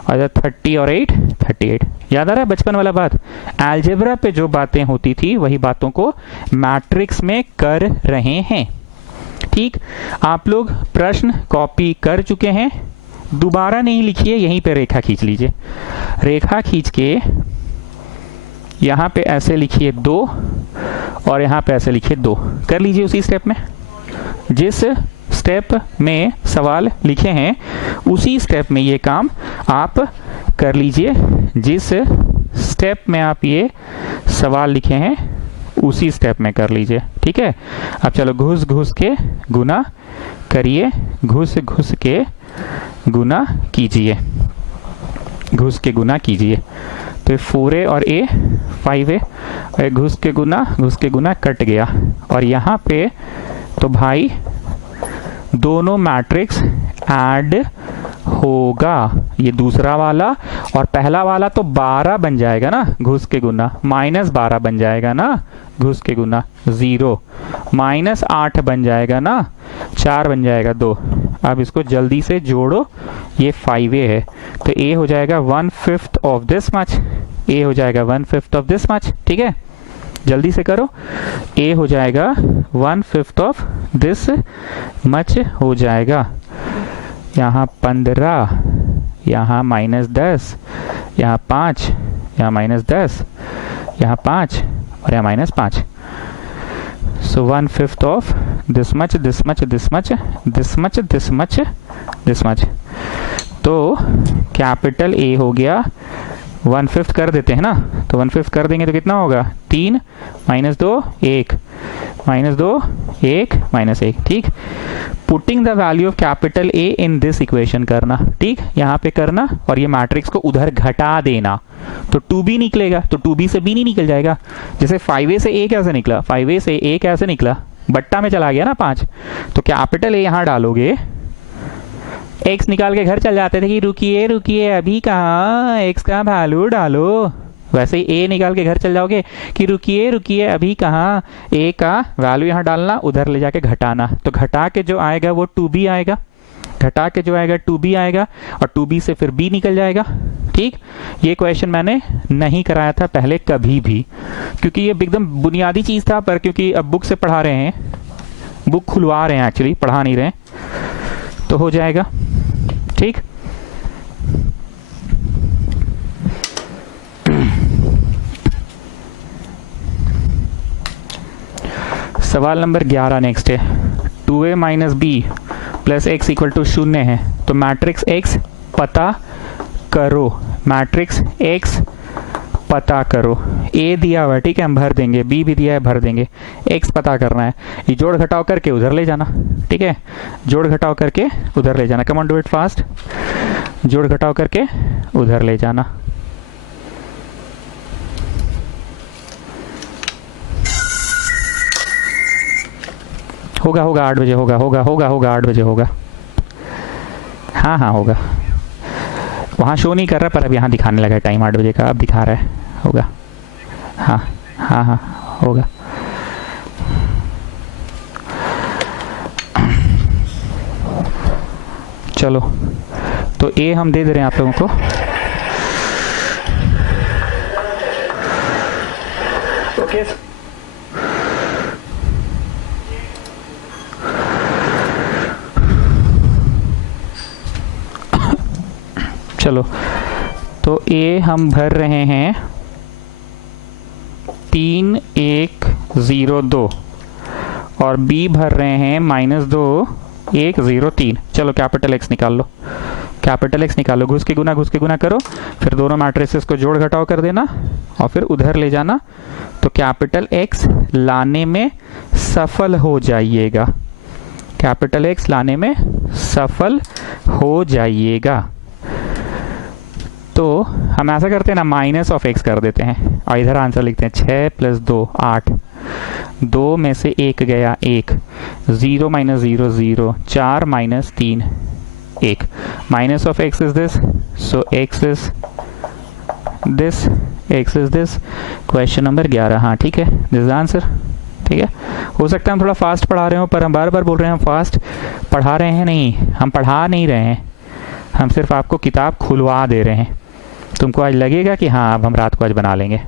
और 30 और 8 38। याद आ रहा है बचपन वाला बात? अलजेब्रा पे जो बातें होती थी वही बातों को मैट्रिक्स में कर रहे हैं। ठीक, आप लोग प्रश्न कॉपी कर चुके हैं, दोबारा नहीं लिखिए, यहीं पे रेखा खींच लीजिए। रेखा खींच के यहां पे ऐसे लिखिए 2 और यहां पे ऐसे लिखिए 2, कर लीजिए उसी स्टेप में। जिस स्टेप में सवाल लिखे हैं उसी स्टेप में ये काम आप कर लीजिए, जिस स्टेप में आप ये सवाल लिखे हैं उसी स्टेप में कर लीजिए। ठीक है, अब चलो घुस घुस के गुना करिए, घुस घुस के गुना कीजिए, घुस के गुना कीजिए। तो 4a और a 5a, और घुस के गुना कट गया, और यहाँ पे तो भाई दोनों मैट्रिक्स ऐड होगा, ये दूसरा वाला और पहला वाला तो 12 बन जाएगा ना, घुस के गुना माइनस 12 बन जाएगा ना, घुस के गुना 0 माइनस 8 बन जाएगा ना, 4 बन जाएगा 2। अब इसको जल्दी से जोड़ो, ये 5a है तो a हो जाएगा 1/5 ऑफ दिस मच, a हो जाएगा 1/5 ऑफ दिस मच। ठीक है, जल्दी से करो, a हो जाएगा 1/5 ऑफ दिस मच हो जाएगा। यहाँ 15, यहाँ माइनस 10, यहाँ 5, यहाँ माइनस 10, यहाँ 5 और यहाँ minus 5। So 1/5 of this much this much this much this much this much this much. तो कैपिटल A हो गया 1/5 कर देते हैं ना, तो 1/5 कर देंगे तो कितना होगा 3 माइनस 2 1 माइनस 2 1 माइनस 1। ठीक, putting the value of capital A in this equation करना। ठीक, यहाँ पे करना और ये मैट्रिक्स को उधर घटा देना, तो 2b निकलेगा, तो 2b से b नहीं निकल जाएगा। जैसे 5a से a कैसे निकला, 5a से a कैसे निकला, बट्टा में चला गया ना 5, तो कैपिटल A यहाँ डालोगे, x निकाल के घर चल जाते थे कि रुकिए रुकिए अभी कहाँ, x का वैल्यू डालो। वैसे ही a निकाल के घर चल जाओगे कि रुकिए रुकिए अभी कहाँ, a का वैल्यू यहाँ डालना, उधर ले जाके घटाना, तो घटा के जो आएगा वो 2b आएगा, घटा के जो आएगा 2b आएगा, और 2b से फिर b निकल जाएगा। ठीक, ये क्वेश्चन मैंने नहीं कराया था पहले कभी भी, क्योंकि ये एकदम बुनियादी चीज़ था, पर क्योंकि अब बुक से पढ़ा रहे हैं, बुक खुलवा रहे हैं, एक्चुअली पढ़ा नहीं रहे, तो हो जाएगा। ठीक, सवाल नंबर 11 नेक्स्ट है। 2a minus B plus X equal to 0 है, तो मैट्रिक्स x पता करो, मैट्रिक्स x पता करो। a दिया हुआ है, ठीक है, हम भर देंगे, b भी दिया है भर देंगे, x पता करना है, ये जोड़ घटाव करके उधर ले जाना। ठीक है, जोड़ घटाव करके उधर ले जाना, come on do it fast, जोड़ घटाव करके उधर ले जाना। होगा 8 बजे होगा 8 बजे होगा, हाँ होगा। वहाँ शो नहीं कर रहा, पर अब यहाँ दिखाने लगा टाइम 8 बजे का, अब दिखा रहा है, होगा। हाँ हाँ हाँ होगा। चलो, तो ए हम दे रहे हैं आप लोगों को। ओके चलो, तो ए हम भर रहे हैं 3102 और बी भर रहे हैं -2103। चलो कैपिटल एक्स निकाल लो, कैपिटल एक्स निकालो, घुस के गुना करो, फिर दोनों मैट्रिसेस को जोड़ घटाव कर देना और फिर उधर ले जाना, तो कैपिटल एक्स लाने में सफल हो जाइएगा, कैपिटल एक्स लाने में सफल हो जाइएगा। तो हम ऐसा करते हैं ना, माइनस ऑफ एक्स कर देते हैं और इधर आंसर लिखते हैं 6 + 2 8, 2 में से 1 गया 1, 0 - 0 0, 4 - 3 1, minus of x is this, so x is this, x is this. Question number 11, हाँ ठीक है, दिस इज आंसर। ठीक है, हो सकता है हम थोड़ा फास्ट पढ़ा रहे हो, पर हम बार बार बोल रहे हैं हम फास्ट पढ़ा रहे हैं नहीं, हम पढ़ा नहीं रहे हैं, हम सिर्फ आपको किताब खुलवा दे रहे हैं। तुमको आज लगेगा कि हाँ अब हम रात को आज बना लेंगे,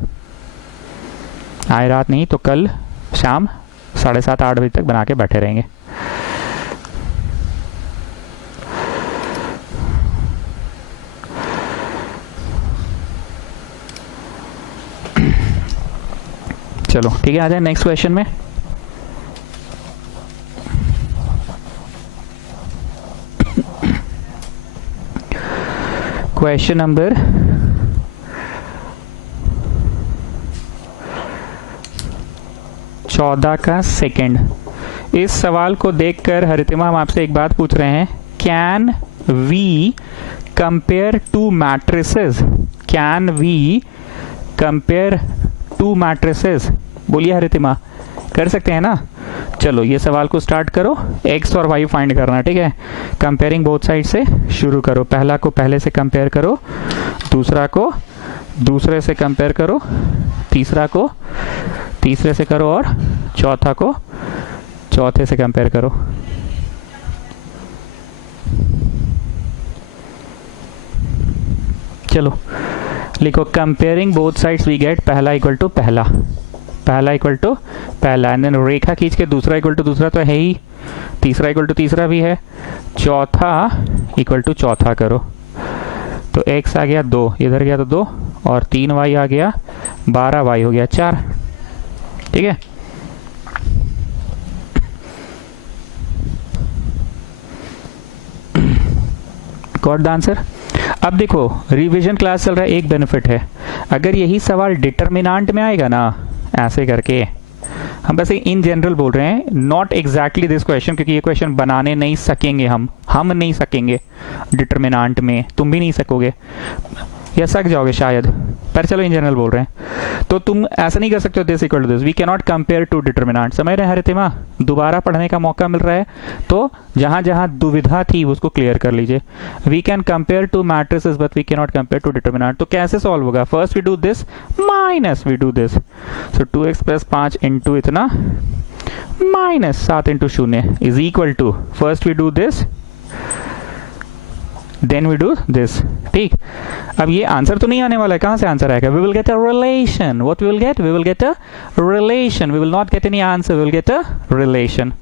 आज रात नहीं तो कल शाम 7:30 8 बजे तक बना के बैठे रहेंगे। चलो ठीक है, आ जाए नेक्स्ट क्वेश्चन में। क्वेश्चन नंबर 14 का सेकंड। इस सवाल को देखकर हरितिमा हम आपसे एक बात पूछ रहे हैं, can we compare two matrices, can we compare two matrices? बोलिए हरितिमा, कर सकते हैं ना? चलो ये सवाल को स्टार्ट करो, एक्स और वाई फाइंड करना, ठीक है। कंपेयरिंग बोथ साइड से शुरू करो, पहला को पहले से कंपेयर करो, दूसरा को दूसरे से कंपेयर करो, तीसरा को तीसरे से करो और चौथा को चौथे से कंपेयर करो। चलो लिखो, comparing both sides we get पहला इक्वल टू पहला, पहला इक्वल टू पहला, एंड देन रेखा खींच के दूसरा इक्वल टू दूसरा तो है ही, तीसरा इक्वल टू तीसरा भी है, चौथा इक्वल टू चौथा करो। तो x आ गया 2, इधर गया तो 2 और 3y आ गया 12y हो गया 4, ठीक है। Got the answer. अब देखो रिवीजन क्लास चल रहा है, एक बेनिफिट है, अगर यही सवाल डिटरमिनेंट में आएगा ना ऐसे करके, हम बस इन जनरल बोल रहे हैं, नॉट एग्जैक्टली दिस क्वेश्चन, क्योंकि ये क्वेश्चन बनाने नहीं सकेंगे हम नहीं सकेंगे डिटरमिनेंट में, तुम भी नहीं सकोगे या सक जाओगे शायद, पर चलो इन जनरल बोल रहे हैं। तो तुम ऐसा नहीं कर सकते हो this equal to this, we can not compare two determinant. समझ रहे हैं हरितिमा? दोबारा पढ़ने का मौका मिल रहा है, तो जहां जहां दुविधा थी उसको क्लियर कर लीजिए। We can compare two matrices but we can not compare two determinant. तो कैसे सॉल्व होगा? First we do this minus we do this, so 2x + 5 into इतना minus 7 into 0 is equal to, first we do this then we do this, ठीक। अब ये answer तो नहीं आने वाला है, कहां से आंसर आएगा? We will get a relation, what we will get? We will get a relation, we will not get any answer, we will get a relation.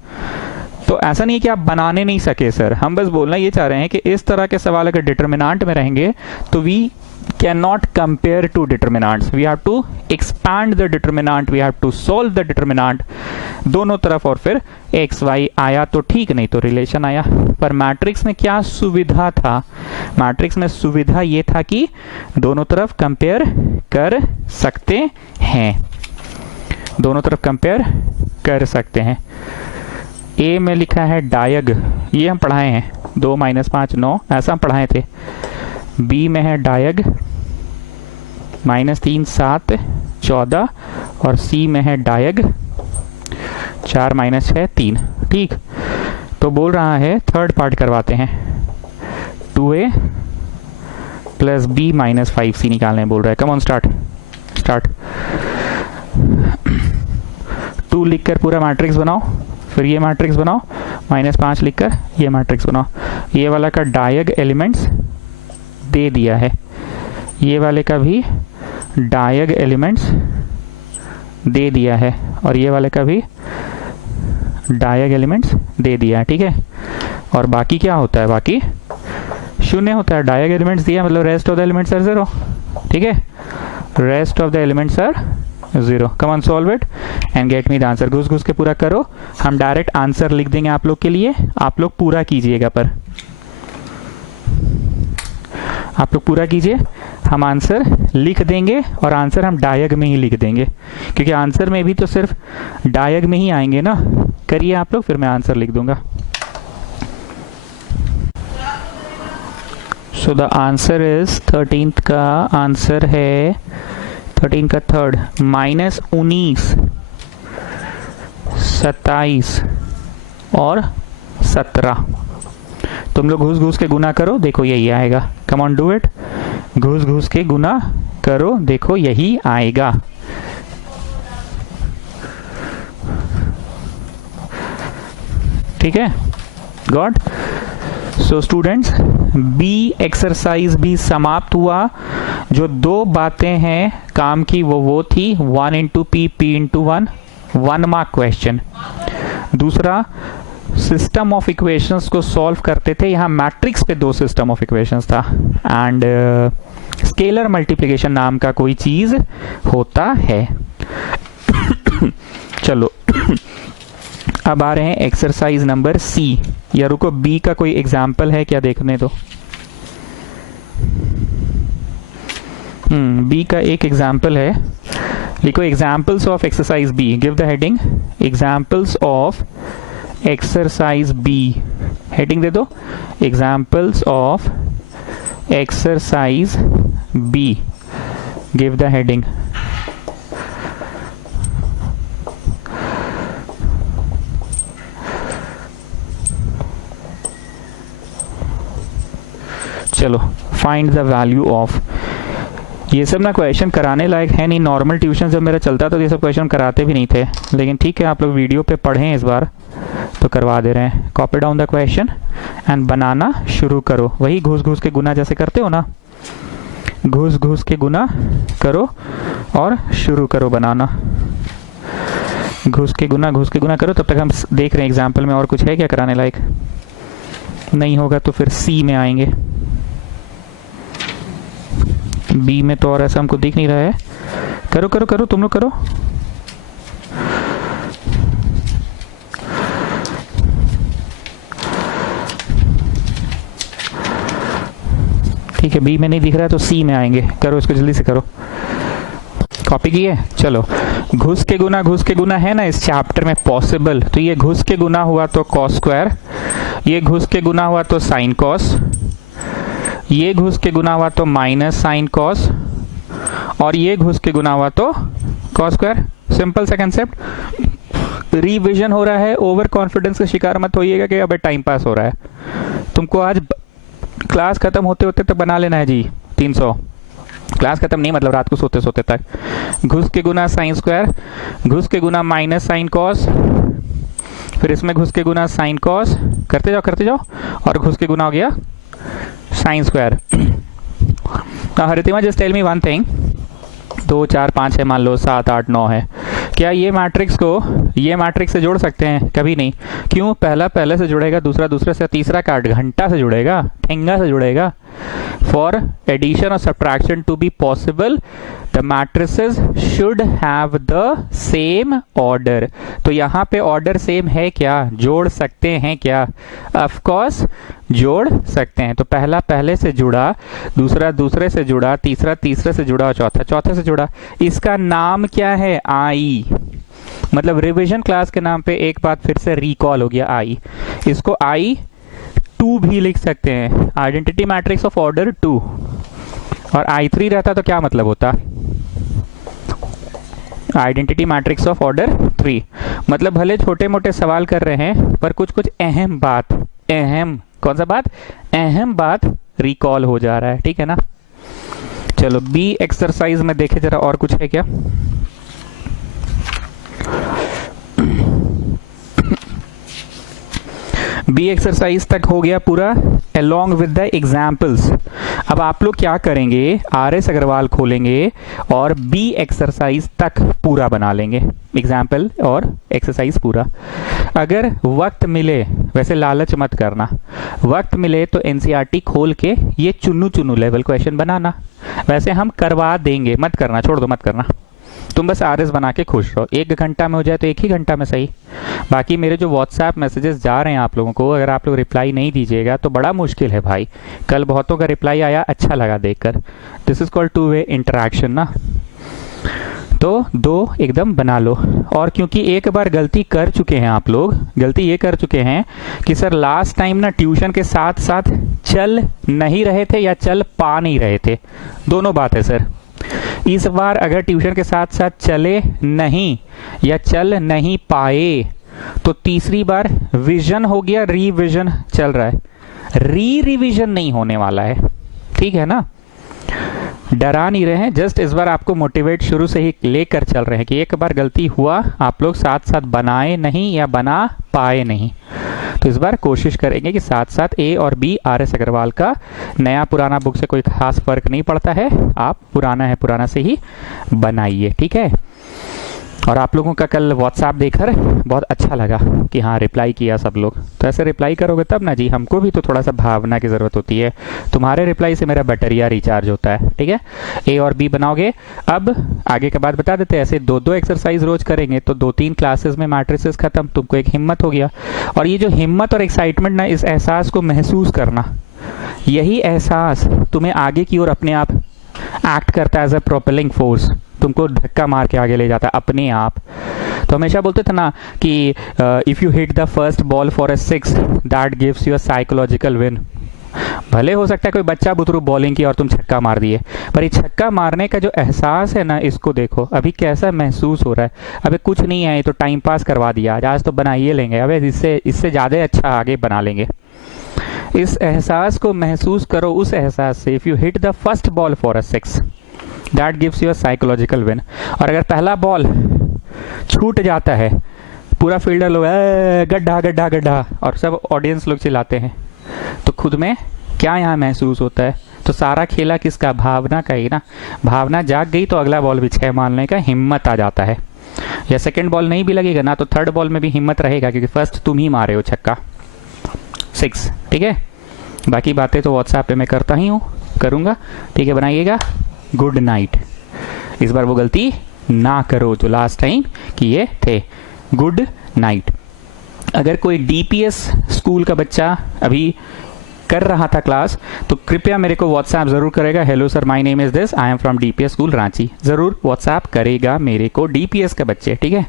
तो ऐसा नहीं कि आप बनाने नहीं सके सर, हम बस बोलना ये चाह रहे हैं कि इस तरह के सवाल अगर डिटरमिनेंट में रहेंगे तो we can not compare two determinants, we have to expand the determinant, we have to solve the determinant दोनों तरफ, और फिर एक्स वाई आया तो ठीक, नहीं तो रिलेशन आया। पर मैट्रिक्स में क्या सुविधा था? मैट्रिक्स में सुविधा ये था कि दोनों तरफ कंपेयर कर सकते हैं, दोनों तरफ कंपेयर कर सकते हैं। ए में लिखा है डायग, ये हम पढ़ाए हैं, 2 - 5 9, ऐसा हम पढ़ाए थे। बी में है डायग -3 7 14, और सी में है डायग 4 - 6 3, ठीक। तो बोल रहा है थर्ड पार्ट करवाते हैं, 2a plus B minus 5c निकालने बोल रहा है। Come on start start. 2 लिखकर पूरा मैट्रिक्स बनाओ, फिर ये मैट्रिक्स बनाओ, -5 लिखकर ये मैट्रिक्स बनाओ। ये वाला का डायग एलिमेंट्स दे दिया है, ये वाले का भी डायग एलिमेंट्स दे दिया है, और ये वाले का भी डायग एलिमेंट्स दे दिया है। ठीक है, और बाकी क्या होता है? बाकी शून्य होता है। डायग एलिमेंट्स दिया मतलब rest of the elements are 0। ठीक है, rest of the elements are 0। Come on solve it and get me the answer. घुस घुस के पूरा करो, हम डायरेक्ट आंसर लिख देंगे आप लोग के लिए, आप लोग पूरा कीजिएगा। पर आप लोग पूरा कीजिए, हम आंसर लिख देंगे, और आंसर हम डायग में ही लिख देंगे, क्योंकि आंसर में भी तो सिर्फ डायग में ही आएंगे ना। करिए आप लोग, फिर मैं आंसर लिख दूंगा। So the answer is 13th का आंसर है 13 का थर्ड, -19, 27 और 17। तुम लोग घुस घुस के गुना करो, देखो यही आएगा। कम ऑन डू इट, घुस घुस के गुना करो, देखो यही आएगा। ठीक है, God. So students, B exercise भी समाप्त हुआ। जो 2 बातें हैं काम की वो थी 1 into P, P into 1, 1 mark question. दूसरा, सिस्टम ऑफ इक्वेशंस को सॉल्व करते थे। यहाँ मैट्रिक्स पे 2 सिस्टम ऑफ इक्वेशंस था, एंड स्केलर मल्टीप्लिकेशन नाम का कोई चीज होता है। चलो अब आ रहे हैं एक्सरसाइज नंबर सी, या रुको, बी का कोई एग्जाम्पल है क्या? देखने दो। बी का एक एग्जाम्पल है, लिखो examples of exercise B. Give the heading examples of exercise B. Heading दे दो, examples of exercise B. Give the heading. चलो, फाइंड द वैल्यू ऑफ। ये सब ना क्वेश्चन कराने लायक है नहीं। नॉर्मल ट्यूशन जब मेरा चलता तो ये सब क्वेश्चन कराते भी नहीं थे, लेकिन ठीक है, आप लोग वीडियो पे पढ़ें इस बार तो करवा दे रहे हैं। Copy down the question and बनाना शुरू करो। वही घुस घुस के गुना जैसे करते हो ना, घुस घुस के गुना करो और शुरू करो बनाना। घुस के गुना करो। तब तक हम देख रहे हैं एग्जाम्पल में और कुछ है क्या कराने लायक। नहीं होगा तो फिर सी में आएंगे। बी में तो और ऐसा हमको दिख नहीं रहा है। करो करो करो, तुम लोग करो। ठीक है, बी में नहीं दिख रहा है तो सी में आएंगे। करो इसको, जल्दी से करो। कॉपी किए? चलो, घुस के गुना है ना इस चैप्टर में पॉसिबल। तो ये घुस के गुना हुआ तो कॉस स्क्वायर, ये घुस के गुना हुआ तो साइन कॉस, ये घुस के गुना हुआ तो माइनस साइन कॉस, और ये घुस के गुना हुआ तो कॉस स्क्वायर। सिंपल सा कंसेप्ट। रिवीजन हो रहा है, ओवर कॉन्फिडेंस का शिकार मत होइएगा कि अबे टाइम पास हो रहा है। तुमको आज क्लास खत्म होते होते तक बना लेना है जी 300। क्लास खत्म नहीं मतलब रात को सोते सोते तक। घुस के गुना साइन स्क्वायर, घुस के गुना माइनस साइन कॉस, फिर इसमें घुस के गुना साइन कॉस, करते जाओ, और घुस के गुना हो गया sine square. Haritima, just tell me one thing. 2 4 5 है, मान लो 7 8 9 है। क्या ये मैट्रिक्स को ये मैट्रिक्स से जोड़ सकते हैं? कभी नहीं। क्यों? पहला पहले से जुड़ेगा, दूसरा दूसरे से, तीसरा का 8 घंटा से जुड़ेगा, ठेंगा से जुड़ेगा। फॉर एडिशन और subtraction to be possible the matrices should have the same order. तो यहाँ पे ऑर्डर सेम है क्या? जोड़ सकते हैं क्या? ऑफ कोर्स जोड़ सकते हैं। तो पहला पहले से जुड़ा, दूसरा दूसरे से जुड़ा, तीसरा तीसरे से जुड़ा, और चौथा चौथे से जुड़ा। इसका नाम क्या है? आई। मतलब रिवीजन क्लास के नाम पे एक बात फिर से रिकॉल हो गया, आई। इसको I2 भी लिख सकते हैं, आइडेंटिटी मैट्रिक्स ऑफ ऑर्डर 2। और I3 रहता तो क्या मतलब होता? Identity matrix of order 3। मतलब भले छोटे मोटे सवाल कर रहे हैं, पर कुछ कुछ अहम बात, अहम कौन सा बात? अहम बात रिकॉल हो जा रहा है। ठीक है ना? चलो बी एक्सरसाइज में देखे जरा और कुछ है क्या। बी एक्सरसाइज तक हो गया पूरा along with the examples। अब आप लोग क्या करेंगे, RS अग्रवाल खोलेंगे और बी एक्सरसाइज तक पूरा बना लेंगे, एग्जाम्पल और एक्सरसाइज पूरा। अगर वक्त मिले, वैसे लालच मत करना, वक्त मिले तो एनसीईआरटी खोल के ये चुन्नू चुन्नू लेवल क्वेश्चन बनाना। वैसे हम करवा देंगे, मत करना, छोड़ दो, मत करना। तुम बस RS बना के खुश रहो। 1 घंटा में हो जाए तो 1 ही घंटा में सही। बाकी मेरे जो व्हाट्सएप मैसेजेस जा रहे हैं आप लोगों को, अगर आप लोग रिप्लाई नहीं दीजिएगा तो बड़ा मुश्किल है भाई। कल बहुतों का रिप्लाई आया, अच्छा लगा देखकर। This is called 2 way interaction ना। तो 2 एकदम बना लो। और क्योंकि एक बार गलती कर चुके हैं आप लोग, गलती ये कर चुके हैं कि सर लास्ट टाइम ना ट्यूशन के साथ साथ चल नहीं रहे थे या चल पा नहीं रहे थे, दोनों बात है सर। इस बार अगर ट्यूशन के साथ साथ चले नहीं या चल नहीं पाए तो तीसरी बार विजन हो गया, रिविजन चल रहा है, रिविजन नहीं होने वाला है, ठीक है ना। डरा नहीं रहे हैं, जस्ट इस बार आपको मोटिवेट शुरू से ही लेकर चल रहे हैं कि एक बार गलती हुआ, आप लोग साथ साथ बनाए नहीं या बना पाए नहीं। तो इस बार कोशिश करेंगे कि साथ साथ ए और बी, RS अग्रवाल का नया पुराना बुक से कोई खास फर्क नहीं पड़ता है, आप पुराना है पुराना से ही बनाइए, ठीक है। और आप लोगों का कल व्हाट्सएप देखकर बहुत अच्छा लगा कि हाँ रिप्लाई किया सब लोग। तो ऐसे रिप्लाई करोगे तब ना जी, हमको भी तो थोड़ा सा भावना की ज़रूरत होती है। तुम्हारे रिप्लाई से मेरा बैटरिया रिचार्ज होता है, ठीक है। ए और बी बनाओगे। अब आगे के बाद बता देते हैं, ऐसे 2-2 एक्सरसाइज रोज करेंगे तो 2-3 क्लासेस में मैट्रिसेस खत्म, तुमको एक हिम्मत हो गया। और ये जो हिम्मत और एक्साइटमेंट ना, इस एहसास को महसूस करना, यही एहसास तुम्हें आगे की ओर अपने आप एक्ट करता है एज अ प्रोपेलिंग फोर्स, तुमको धक्का मार के आगे ले जाता है अपने आप। तो हमेशा बोलते थे ना कि if you hit the first ball for a 6 that gives you a psychological win. भले हो सकता है कोई बच्चा बुतरू बॉलिंग की और तुम छक्का मार दिए, पर ये छक्का मारने का जो एहसास है ना, इसको देखो अभी कैसा महसूस हो रहा है। अबे कुछ नहीं है, ये तो टाइम पास करवा दिया, आज तो बना ही लेंगे, अबे इससे ज़्यादा अच्छा आगे बना लेंगे। इस एहसास को महसूस करो, उस एहसास से। If you hit the first ball for a 6 that gives you a psychological win. और अगर पहला बॉल छूट जाता है, पूरा फील्डर लोग गड्ढा गड्ढा गड्ढा और सब ऑडियंस लोग चिल्लाते हैं, तो खुद में क्या यहाँ महसूस होता है। तो सारा खेला किसका, भावना का ही ना। भावना जाग गई तो अगला बॉल भी 6 मारने का हिम्मत आ जाता है। या सेकंड बॉल नहीं भी लगेगा ना तो थर्ड बॉल में भी हिम्मत रहेगा, क्योंकि फर्स्ट तुम ही मारे हो छक्का 6, ठीक है। बाकी बातें तो व्हाट्सएप पे मैं करता ही हूँ, करूँगा, ठीक है। बनाइएगा। Good night. इस बार वो गलती ना करो जो लास्ट टाइम किए थे। Good night. अगर कोई DPS स्कूल का बच्चा अभी कर रहा था क्लास, तो कृपया मेरे को व्हाट्सएप जरूर करेगा। Hello sir, my name is this, I am from DPS school Ranchi. जरूर व्हाट्सएप करेगा मेरे को DPS के बच्चे, ठीक है।